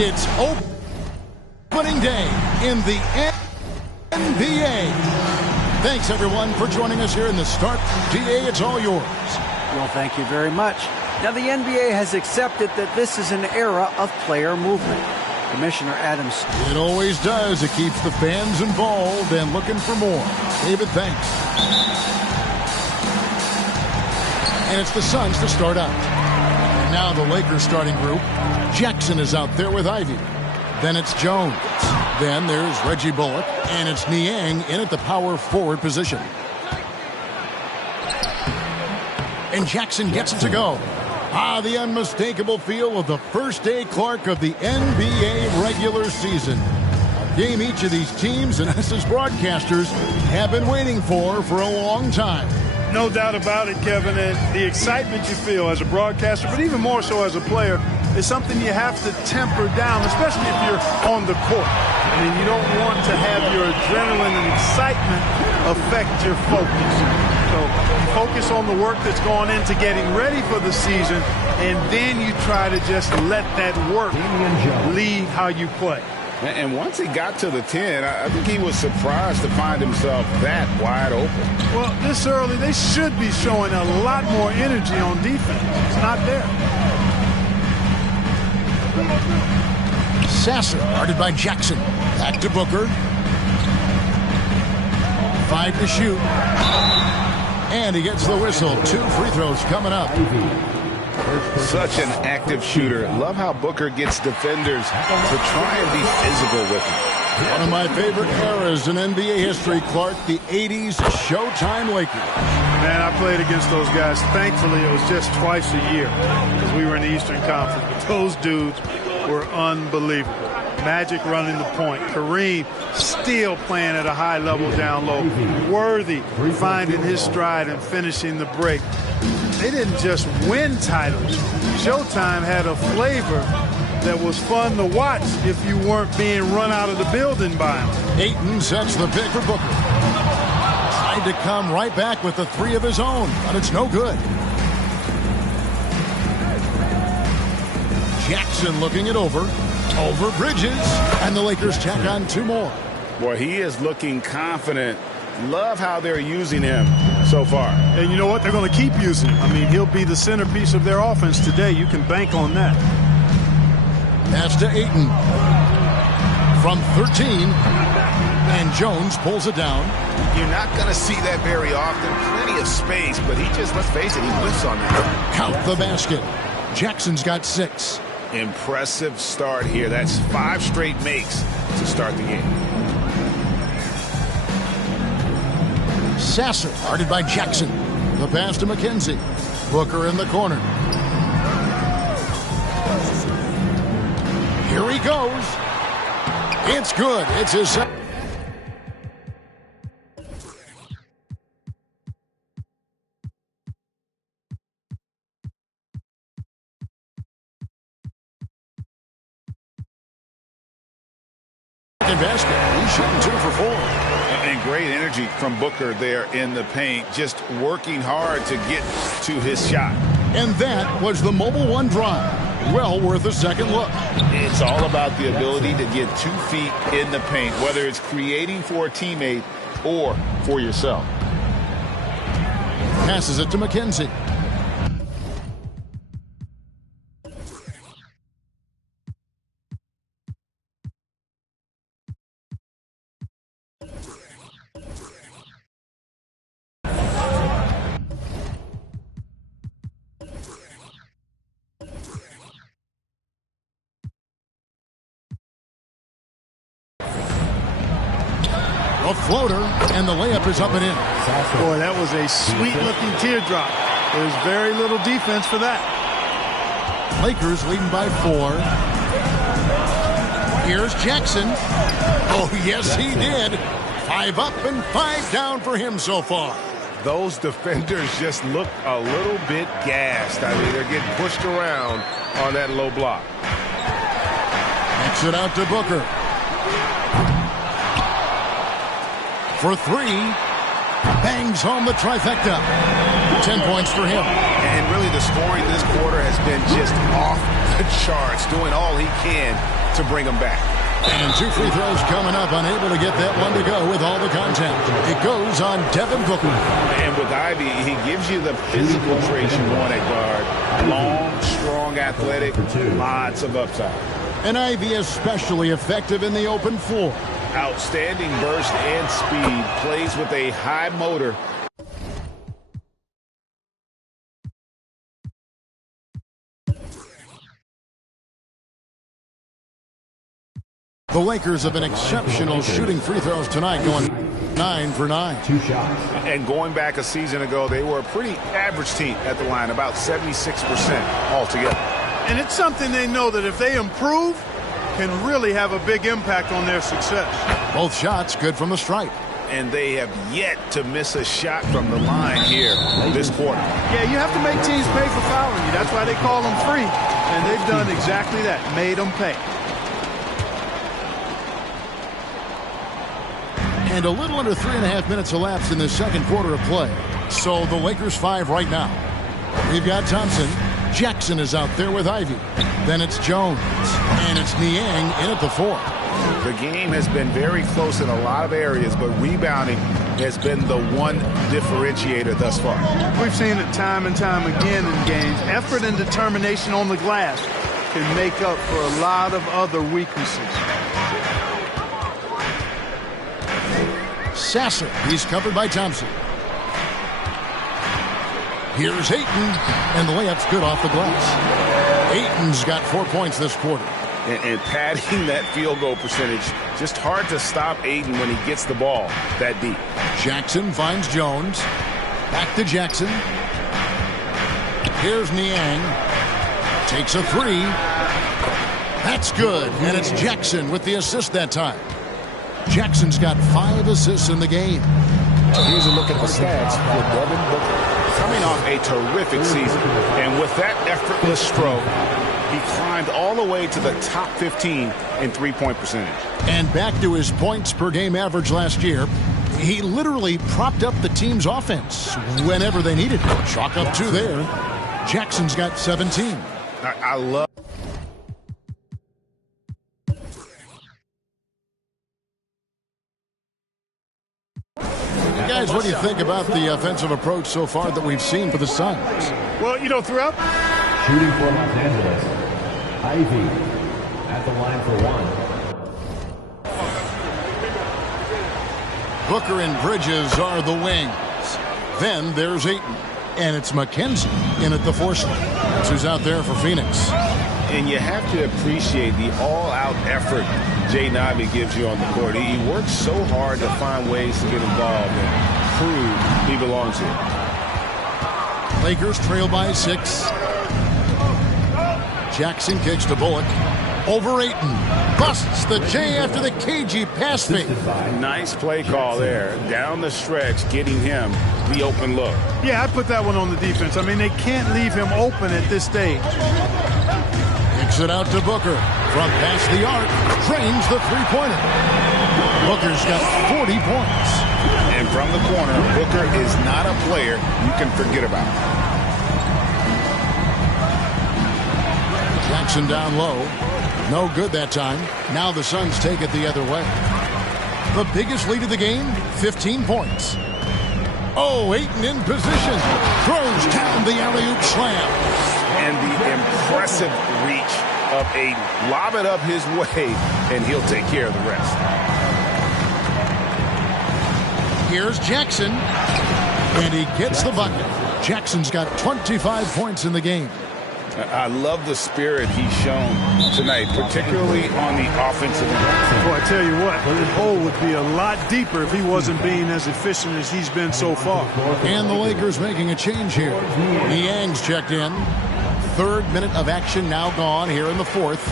It's opening day in the NBA. Thanks, everyone, for joining us here in the start. DA, it's all yours. Well, thank you very much. Now, the NBA has accepted that this is an era of player movement. Commissioner Adams. It always does. It keeps the fans involved and looking for more. David, thanks. And it's the Suns to start out. And now the Lakers starting group. Jackson is out there with Ivy. Then it's Jones. Then there's Reggie Bullock. And it's Niang in at the power forward position. And Jackson gets it to go. The unmistakable feel of the first day Clark of the NBA regular season. A game each of these teams and us as broadcasters have been waiting for a long time. No doubt about it, Kevin, and the excitement you feel as a broadcaster, but even more so as a player, is something you have to temper down, especially if you're on the court. I mean, you don't want to have your adrenaline and excitement affect your focus. So you focus on the work that's gone into getting ready for the season, and then you try to just let that work lead how you play. And once he got to the 10, I think he was surprised to find himself that wide open. Well, this early, they should be showing a lot more energy on defense. It's not there. Sasser, guarded by Jackson. Back to Booker. 5 to shoot. And he gets the whistle. 2 free throws coming up. Such an active shooter. Love how Booker gets defenders to try and be physical with him. One of my favorite eras in NBA history, Clark, the 80s Showtime Lakers. Man, I played against those guys. Thankfully, it was just twice a year because we were in the Eastern Conference. But those dudes were unbelievable. Magic running the point. Kareem still playing at a high level down low. Worthy finding his stride and finishing the break. They didn't just win titles. Showtime had a flavor that was fun to watch if you weren't being run out of the building by him. Ayton sets the pick for Booker. Tried to come right back with the 3 of his own, but it's no good. Jackson looking it over Bridges, and the Lakers tack on 2 more. Boy, he is looking confident. Love how they're using him so far. And you know what? They're going to keep using him. I mean, he'll be the centerpiece of their offense today. You can bank on that. Pass to Ayton. From 13. And Jones pulls it down. You're not going to see that very often. Plenty of space, but he just, let's face it, he whiffs on that. Count the basket. Jackson's got 6. Impressive start here. That's 5 straight makes to start the game. Sasser, guarded by Jackson. The pass to McKenzie. Booker in the corner. Here he goes. It's good. It's his second. Basket. He's shooting 2 for 4. And great energy from Booker there in the paint, just working hard to get to his shot. And that was the Mobile One drive. Well worth a second look. It's all about the ability to get 2 feet in the paint, whether it's creating for a teammate or for yourself. Passes it to McKenzie. A floater, and the layup is up and in. Boy, that was a sweet-looking teardrop. There's very little defense for that. Lakers leading by 4. Here's Jackson. Oh, yes, he did. 5 up and 5 down for him so far. Those defenders just look a little bit gassed. I mean, they're getting pushed around on that low block. Kicks it out to Booker. For 3. Bangs home the trifecta. 10 points for him. And really the scoring this quarter has been just off the charts, doing all he can to bring them back. And 2 free throws coming up, unable to get that one to go with all the contact. It goes on Devin Booker. And with Ivy, he gives you the physical traits you want at guard. Long, strong, athletic, lots of upside. And Ivy especially effective in the open floor. Outstanding burst and speed, plays with a high motor. The Lakers have been exceptional shooting free throws tonight, going 9 for 9. 2 shots. And going back a season ago, they were a pretty average team at the line, about 76% altogether. And it's something they know that if they improve, can really have a big impact on their success. Both shots good from the stripe. And they have yet to miss a shot from the line here this quarter. Yeah, you have to make teams pay for fouling you. That's why they call them free. And they've done exactly that, made them pay. And a little under 3.5 minutes elapsed in the second quarter of play. So the Lakers 5 right now. We've got Thompson. Jackson is out there with Ivy. Then it's Jones. And it's Niang in at the 4. The game has been very close in a lot of areas, but rebounding has been the one differentiator thus far. We've seen it time and time again in games. Effort and determination on the glass can make up for a lot of other weaknesses. Sasser, he's covered by Thompson. Here's Ayton, and the layup's good off the glass. Ayton's got 4 points this quarter. And padding that field goal percentage, just hard to stop Ayton when he gets the ball that deep. Jackson finds Jones. Back to Jackson. Here's Niang. Takes a 3. That's good, and it's Jackson with the assist that time. Jackson's got 5 assists in the game. Here's a look at the stats for Devin Booker. Coming off a terrific season, and with that effortless stroke, he climbed all the way to the top 15 in three-point percentage. And back to his points per game average last year, he literally propped up the team's offense whenever they needed it. Chalk up 2 there. Jackson's got 17. I love. Guys, what do you think about the offensive approach so far that we've seen for the Suns? Well, you know, throughout... Shooting for Los Angeles, Ivy at the line for 1. Booker and Bridges are the wings. Then there's Ayton. And it's McKenzie in at the 4 slot. That's who's out there for Phoenix. And you have to appreciate the all-out effort Jay Ivey gives you on the court. He works so hard to find ways to get involved and prove he belongs here. Lakers trail by 6. Jackson kicks to Bullock. Over Ayton. Busts the J after the cagey pass fake. Nice play call there. Down the stretch, getting him the open look. Yeah, I put that one on the defense. I mean, they can't leave him open at this stage. Kicks it out to Booker. From past the arc. Trains the three-pointer. Booker's got 40 points. And from the corner, Booker is not a player you can forget about. Jackson down low. No good that time. Now the Suns take it the other way. The biggest lead of the game, 15 points. Oh, Ayton in position. Throws down the alley-oop slam. And the impressive reach of Ayton. Lob it up his way, and he'll take care of the rest. Here's Jackson. And he gets the bucket. Jackson's got 25 points in the game. I love the spirit he's shown tonight, particularly on the offensive end. Boy, I tell you what, the hole would be a lot deeper if he wasn't being as efficient as he's been so far. And the Lakers making a change here. Niang's checked in. 3rd minute of action now gone here in the 4th.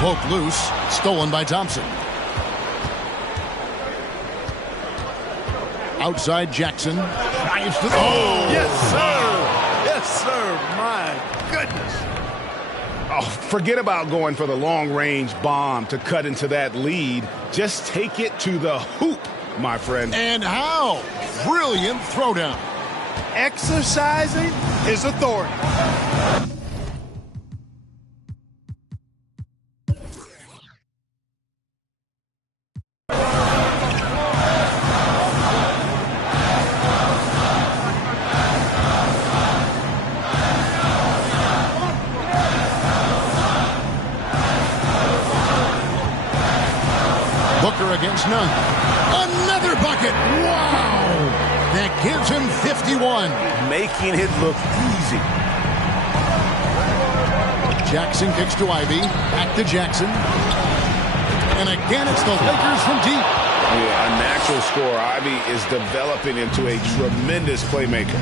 Poked loose, stolen by Thompson. Outside Jackson. Drives to the... Oh! Yes, sir! Yes, sir. My goodness. Oh, forget about going for the long-range bomb to cut into that lead. Just take it to the hoop, my friend. And how? Brilliant throwdown. exercising his authority. Booker against none. Another bucket. Wow. That gives him 51. Making it look easy. Jackson kicks to Ivy. Back to Jackson. And again, it's the Lakers from deep. Yeah, a natural scorer. Ivy is developing into a tremendous playmaker.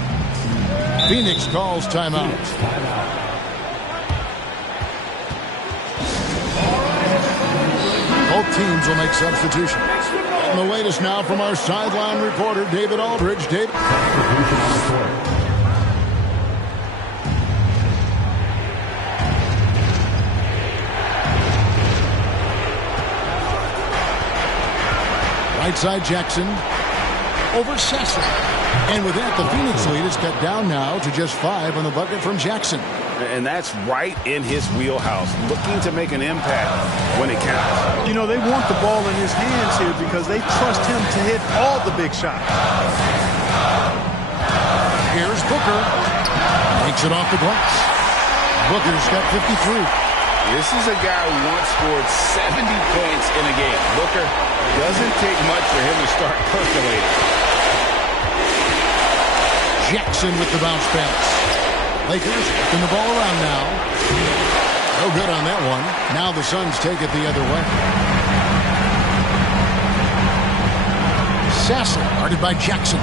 Phoenix calls timeout. Both teams will make substitutions. And the latest now from our sideline reporter, David Aldridge. David. Right side Jackson over Sessa. And with that, the Phoenix lead is cut down now to just 5 on the bucket from Jackson. And that's right in his wheelhouse, looking to make an impact when it counts. You know, they want the ball in his hands here because they trust him to hit all the big shots. Here's Booker. Takes it off the glass. Booker's got 53. This is a guy who once scored 70 points in a game. Booker doesn't take much for him to start percolating. Jackson with the bounce pass. Lakers working the ball around now. No good on that one. Now the Suns take it the other way. Sasser guarded by Jackson.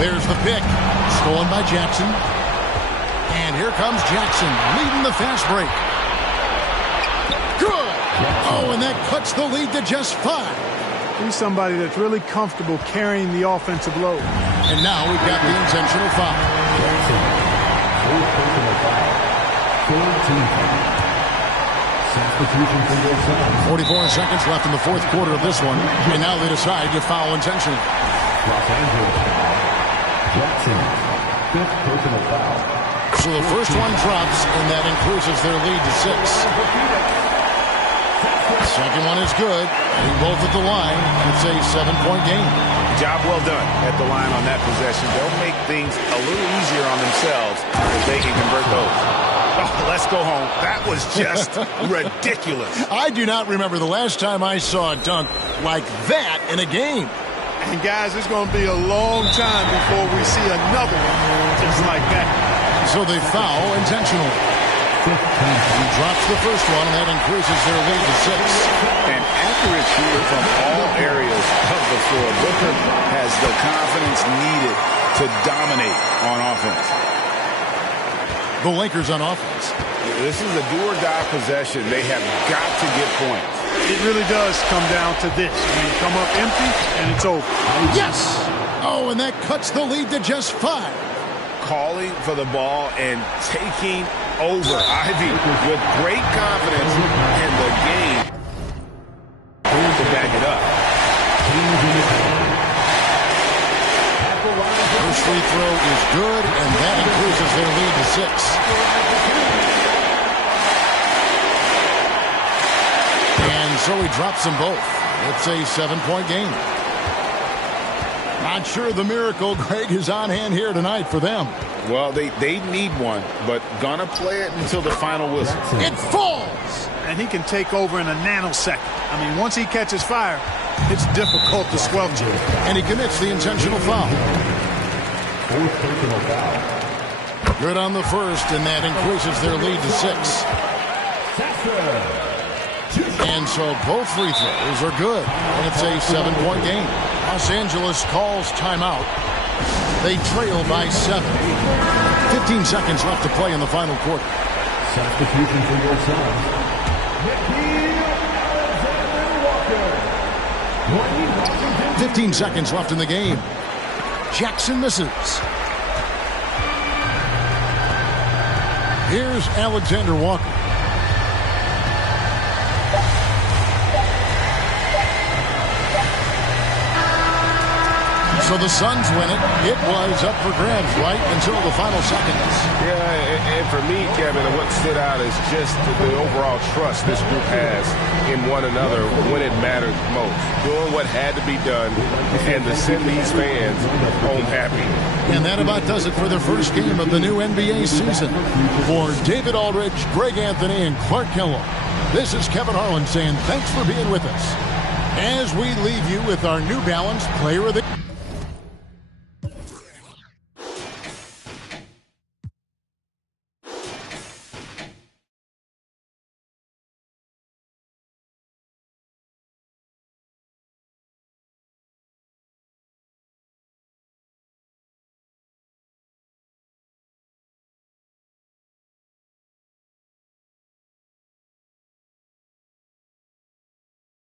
There's the pick. Stolen by Jackson. And here comes Jackson leading the fast break. Good. Oh, and that cuts the lead to just 5. He's somebody that's really comfortable carrying the offensive load. And now we've got the intentional foul. 44 seconds left in the fourth quarter of this one. And now they decide to foul intentionally. Los Angeles. Jackson, 5th personal foul. So the first one drops, and that increases their lead to 6. Second one is good. They both at the line. It's a 7-point game. Job well done at the line on that possession. They'll make things a little easier on themselves if they can convert those. Oh, let's go home. That was just ridiculous. I do not remember the last time I saw a dunk like that in a game. And guys, it's going to be a long time before we see another one just like that. So they foul intentionally. He drops the first one, and that increases their lead to 6. And accurate shooter from all areas of the floor. Booker has the confidence needed to dominate on offense. The Lakers on offense. This is a do-or-die possession. They have got to get points. It really does come down to this. You come up empty, and it's over. Yes! Oh, and that cuts the lead to just 5. Calling for the ball and taking over. Ivy with great confidence in the game to back it up. First free throw is good, and that increases their lead to 6. And so he drops them both. It's a 7-point game. Not sure the miracle, Greg, is on hand here tonight for them. Well, they need one, but gonna play it until the final whistle. It falls! And he can take over in a nanosecond. I mean, once he catches fire, it's difficult to squelch it. And he commits the intentional foul. 4th personal foul. Good on the first, and that increases their lead to 6. And so both free throws are good, and it's a 7-point game. Los Angeles calls timeout. They trail by 7. 15 seconds left to play in the final quarter. Substitution for your Suns. 15 seconds left in the game. Jackson misses. Here's Alexander Walker. So So the Suns win it. It was up for grabs right until the final seconds. Yeah, and for me, Kevin, what stood out is just the overall trust this group has in one another when it matters most. Doing what had to be done and to send these fans home happy. And that about does it for the first game of the new NBA season. For David Aldridge, Greg Anthony, and Clark Kellogg, this is Kevin Harlan saying thanks for being with us as we leave you with our New Balance Player of the